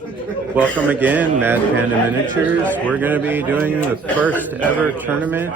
Welcome again, Mad Panda Miniatures. We're going to be doing the first ever tournament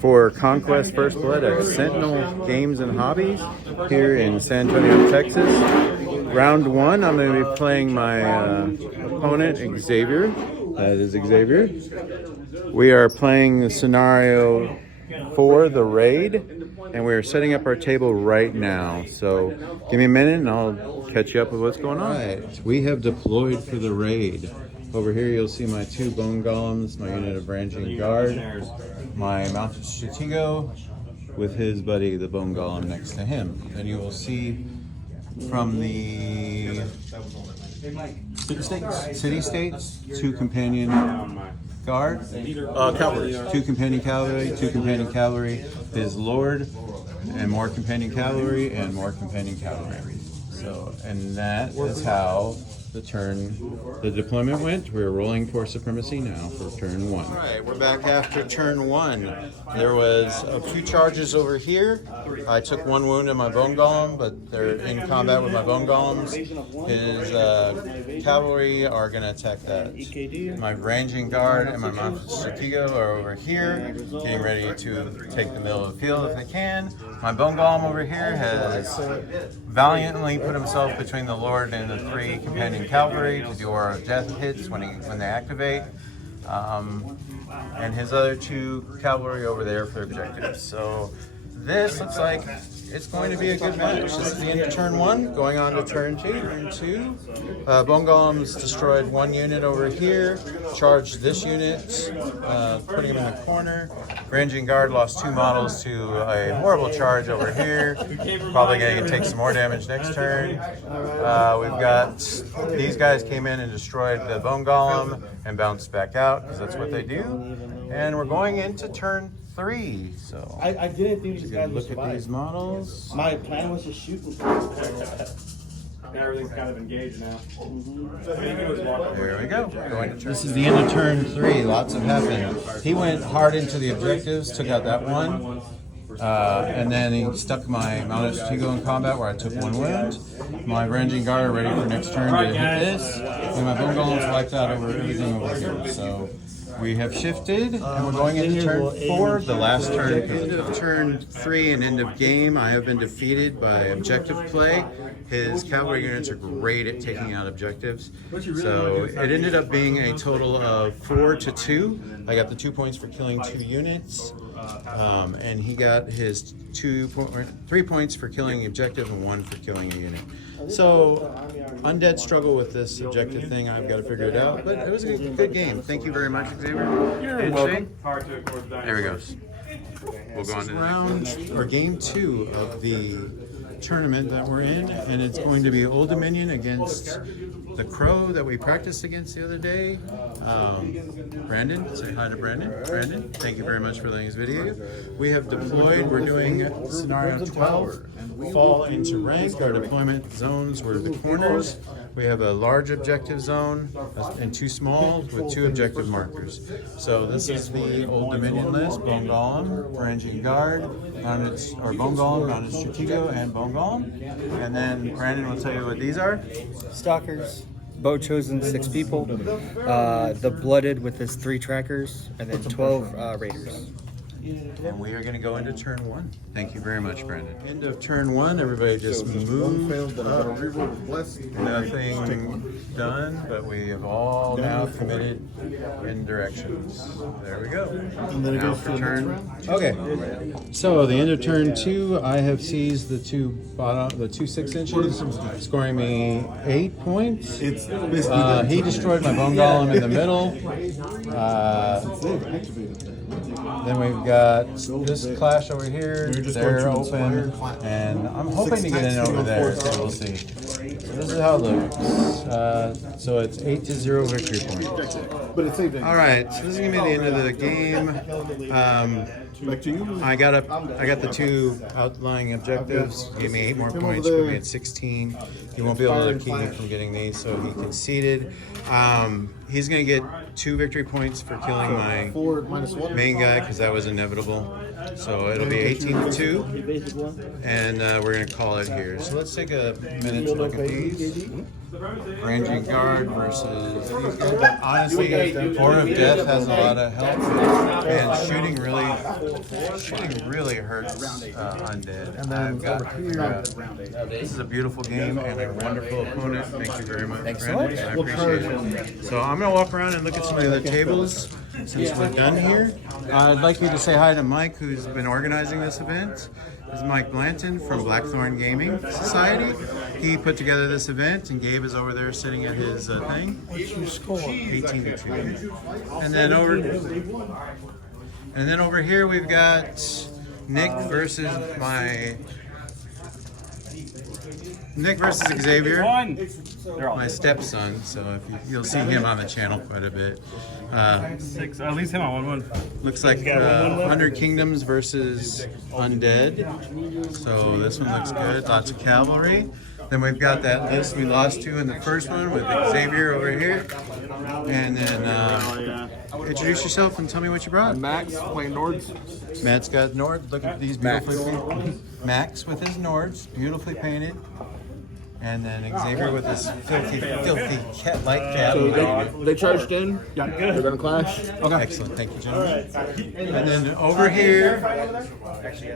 for Conquest First Blood at Sentinel Games and Hobbies here in San Antonio, Texas. Round one, I'm going to be playing my opponent, Xavier. That is Xavier. We are playing the scenario for the raid, and we're setting up our table right now. So give me a minute and I'll catch you up with what's going on. All right, we have deployed for the raid. Over here you'll see my two bone golems, my unit of branching guard, my mounted stratego with his buddy the bone golem next to him. Then you will see from the city states two companion guard, cavalry, two companion cavalry, his lord, and more companion cavalry, and more companion cavalry. So, and that is how the deployment went. We're rolling for supremacy now for turn one. All right, we're back after turn one. There was a few charges over here. I took one wound in my bone golem, but they're in combat with my bone golems. His cavalry are going to attack that. My ranging guard and my mounted stratego are over here, getting ready to take the middle of the field if they can. My bone golem over here has valiantly put himself between the lord and the three companion cavalry to do our death hits when they activate, and his other two cavalry over there for objectives. So this looks like it's going to be a good match. This is the end of turn one, going on to turn two. Turn two, bone golems destroyed one unit over here, charged this unit, putting him in the corner. Ranging guard lost two models to a horrible charge over here. Probably going to take some more damage next turn. We've got these guys came in and destroyed the bone golem and bounced back out because that's what they do. And we're going into turn three. So I didn't think these guys would look survive. at these models. My plan was to shoot them. Now everything's kind of engaged now. There we go. This is the end of turn three. Lots have happened. He went hard into the objectives, took out that one. And then he stuck my mounted stratego in combat where I took one wound. My ranging guard are ready for next turn to hit this. And my bone golems wiped out over everything over here. So we have shifted, and we're going into turn four, the last turn. End of turn three and end of game, I have been defeated by objective play. His cavalry units are great at taking out objectives. So it ended up being a total of 4-2. I got the 2 points for killing 2 units. And he got his 3 points for killing the objective and 1 for killing a unit. So undead struggle with this objective thing. I've got to figure it out, but it was a good game. Thank you very much, Xavier. You're welcome. There he goes. We'll go on to round or game two of the tournament that we're in, and it's going to be Old Dominion against the Crow that we practiced against the other day. Brandon, say hi to Brandon. Brandon, thank you very much for letting us video. We have deployed. We're doing scenario 12. Fall into rank. Our deployment zones were the corners. We have a large objective zone and 2 small with 2 objective markers. So this is the Old Dominion list: bone golem, ranging guard, mounted or bone golem, mounted stratego, and bone golem. And then Brandon will tell you what these are. Stalkers, bow chosen 6 people, the blooded with his 3 trackers, and then 12 raiders. And we are going to go into turn one. Thank you very much, Brandon. End of turn one. Everybody just moved up. Nothing done, but we have all now committed in directions. There we go. Now for turn. Okay. So the end of turn 2, I have seized the 2 6 inches, scoring me 8 points. He destroyed my bone golem in the middle. Then we've got this clash over here. They're open, and I'm hoping to get in over there, so we'll see. So this is how it looks. So it's 8-0 victory point. All right, so this is gonna be the end of the game. I got the 2 outlying objectives. Gave me 8 more points, put me at 16. He won't be able to keep me from getting these, so he conceded. He's going to get 2 victory points for killing my main guy because that was inevitable. So it'll be 18-2, and we're going to call it here. So let's take a minute to look at these. Ranging Guard versus these guys. But honestly, Order of Death has a lot of help. And shooting really hurts undead. And then I've got to figure out. This is a beautiful game and a wonderful opponent. Thank you very much, friend. I appreciate it. So I'm going to walk around and look at some of the other tables since we're done here. I'd like you to say hi to Mike, who's been organizing this event. This is Mike Blanton from Blackthorn Gaming Society. He put together this event, and Gabe is over there sitting at his thing. What's your score? 18-2. And then over here we've got Nick versus Xavier, my stepson. So if you'll see him on the channel quite a bit. Six. At least him on one. Looks like 100 Kingdoms versus Undead. So this one looks good. Lots of cavalry. Then we've got that list we lost to in the first one with Xavier over here. And then introduce yourself and tell me what you brought. Max playing Nords. Matt's got Nords. Look at these beautiful Max with his Nords, beautifully painted. And then Xavier with his filthy cat-like cavalry. They charged in. Yeah, good. They're gonna clash. Okay. Excellent. Thank you, gentlemen. And then over here,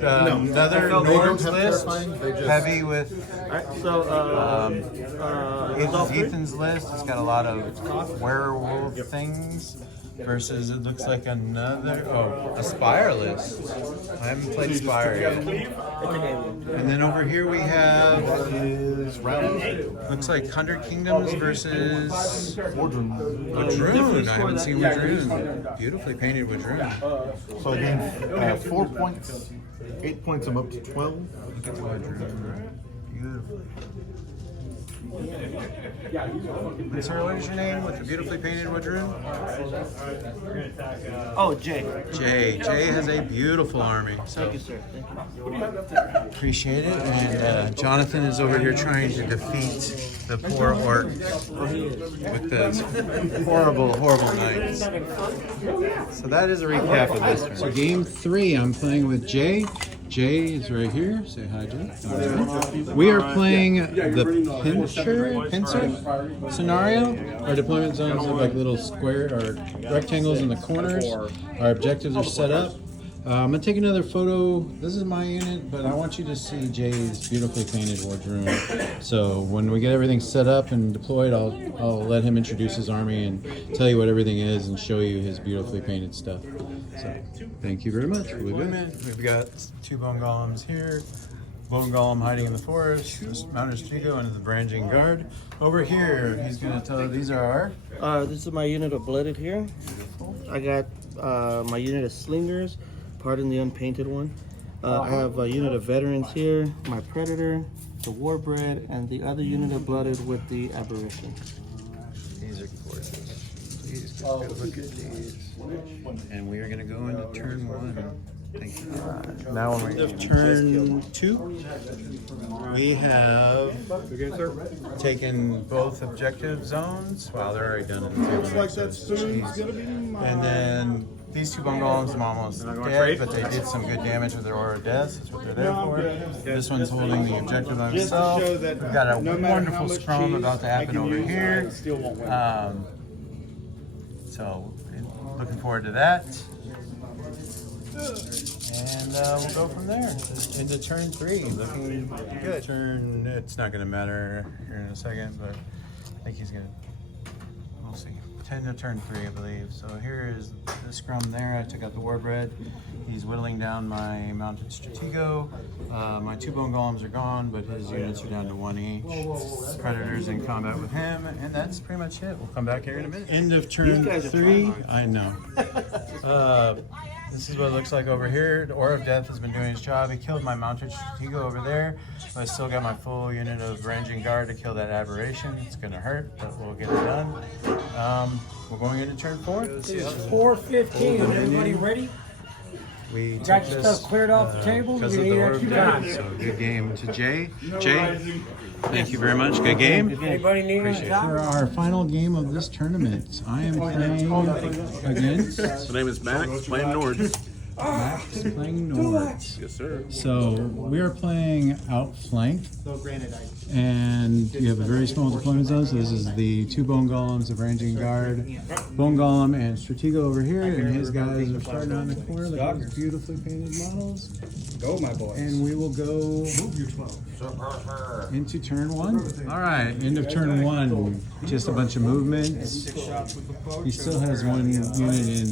another Nords list, heavy with Ethan's list. It's got a lot of werewolf things. Versus it looks like a Spire list. I haven't played Spire yet. And then over here we have looks like 100 Kingdoms versus Wadroon. I haven't seen Wadroon. Beautifully painted Wadroon. So I gained 4 points, 8 points, I'm up to 12. Look at Wadroon. Beautiful. Sir, what is your name with the beautifully painted Wadroon? Oh, Jay. Jay. Jay has a beautiful army. Thank you, sir. Thank you. Appreciate it. And Jonathan is over here trying to defeat the poor orc with the horrible knights. So that is a recap of this turn. So game 3, I'm playing with Jay. Jay is right here. Say hi, Jay. Right. We are playing the pincer scenario. Our deployment zones have like little square or rectangles in the corners. Our objectives are set up. I'm gonna take another photo. This is my unit, but I want you to see Jay's beautifully painted wardrobe. So when we get everything set up and deployed, I'll let him introduce his army and tell you what everything is and show you his beautifully painted stuff. So thank you very much. We've got 2 bone golems here. Bone golem hiding in the forest. Mounted Strategic and the Ranging Guard. Over here, he's gonna tell. These are our. This is my unit of blooded here. I got my unit of slingers. Pardon the unpainted one. I have a unit of veterans here, my predator, the warbred, and the other unit of blooded with the aberration. These are gorgeous. Please go look at these. And we are going to go into turn 1. Thank you. Now when we have turn 2, we have taken both objective zones. Wow, they're already done in the table. Looks like that's gonna be And then these 2 bone golems are almost dead, but they did some good damage with their Aura of Death. That's what they're there for. This one's holding the objective by himself. We've got a wonderful scrum about to happen over here. So looking forward to that. And we'll go from there into turn 3. Looking good. It's not going to matter here in a second, but I think he's going to. We'll see. 10 to turn 3, I believe. So here is the scrum there. I took out the warbred. He's whittling down my mounted Stratego. My 2 bone golems are gone, but his units are down to 1 each. Predators in combat with him, and that's pretty much it. We'll come back here in a minute. End of turn 3. I know. This is what it looks like over here. The Aura of Death has been doing his job. He killed my mounted Stratego over there. But I still got my full unit of Ranging Guard to kill that aberration. It's going to hurt, but we'll get it done. We're going into turn 4. It's 4:15. Everybody ready? We Got took your this stuff cleared off the table? because We of the need Aura of extra Death. time. So good game to Jay. Jay, thank you very much. Good game. Anybody need any For time? our final game of this tournament, I am playing against. My name is Max, playing Nords. Max is playing Nords. Yes, sir. So we are playing outflank, and you have a very small deployment zone. So this is the 2 bone golems of ranging guard, bone golem and stratego over here, and his guys are starting on the corner. Look at these beautifully painted models. Go, my boys. And we will go into turn 1. All right, end of turn 1. Just a bunch of movements. He still has 1 unit in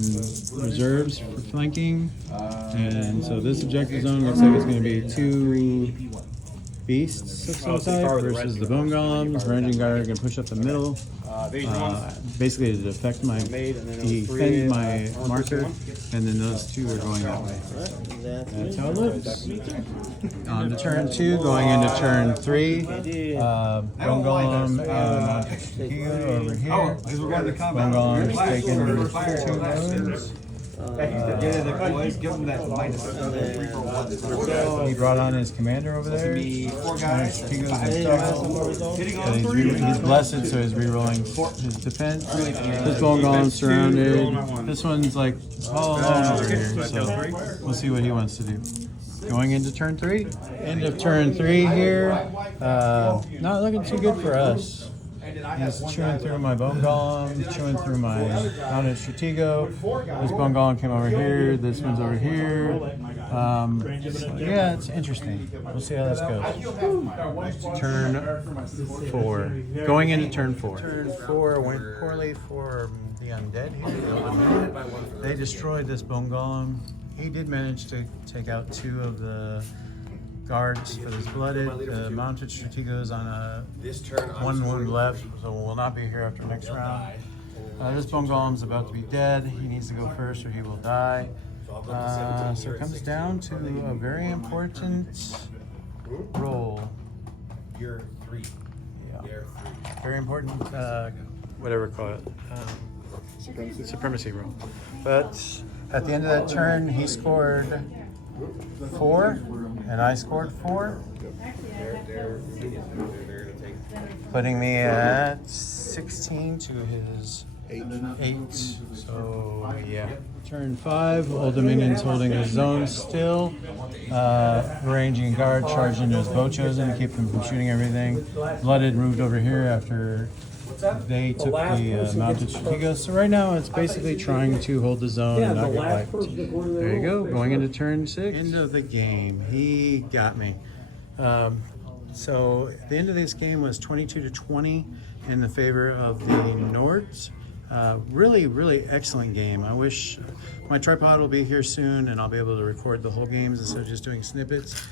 reserves for flanking. And so this objective zone looks like it's going to be 2 beasts of some type versus the bone golems. Ranging guard are going to push up the middle. Basically to affect my, defend my marker, and then those 2 are going that way. That's how it looks. On to turn 2, going into turn 3. Bone golem and stratego over here. Bone golem is taking 2 rows. He brought on his commander over there. He's blessed, so he's re-rolling his defense. This bone golem's surrounded. This one's like all alone over here, so we'll see what he wants to do. Going into turn 3. End of turn 3 here. Not looking too good for us. He's chewing through my bone golem, chewing through my mounted stratego. This bone golem came over here. This one's over here. So yeah, it's interesting. We'll see how this goes. Turn 4. Going into turn 4. Turn 4 went poorly for the undead here. They destroyed this bone golem. He did manage to take out 2 of the guards for this blooded. Mounted strategos on a 1 left, so will not be here after next round. This bone golem's about to be dead. He needs to go first or he will die. So it comes down to a very important roll. Year 3. Yeah. Very important, whatever call it, supremacy roll. But at the end of that turn, he scored 4, and I scored 4, putting me at 16 to his 8. So yeah. Turn 5, Old Dominion's holding his zone still. Ranging guard charged into his bow chosen to keep him from shooting everything. Blooded moved over here after they took the mounted strategos. So right now it's basically trying to hold the zone and not get wiped. There you go, going into turn 6. End of the game. He got me. So the end of this game was 22-20 in the favor of the Nords. Really, really excellent game. I wish my tripod will be here soon and I'll be able to record the whole games instead of just doing snippets.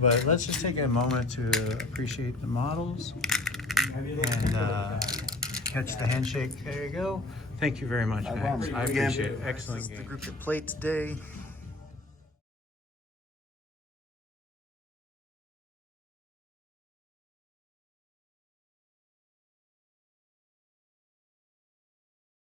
But let's just take a moment to appreciate the models and catch the handshake. There you go. Thank you very much, Max. I appreciate it. Excellent game. The group that played today.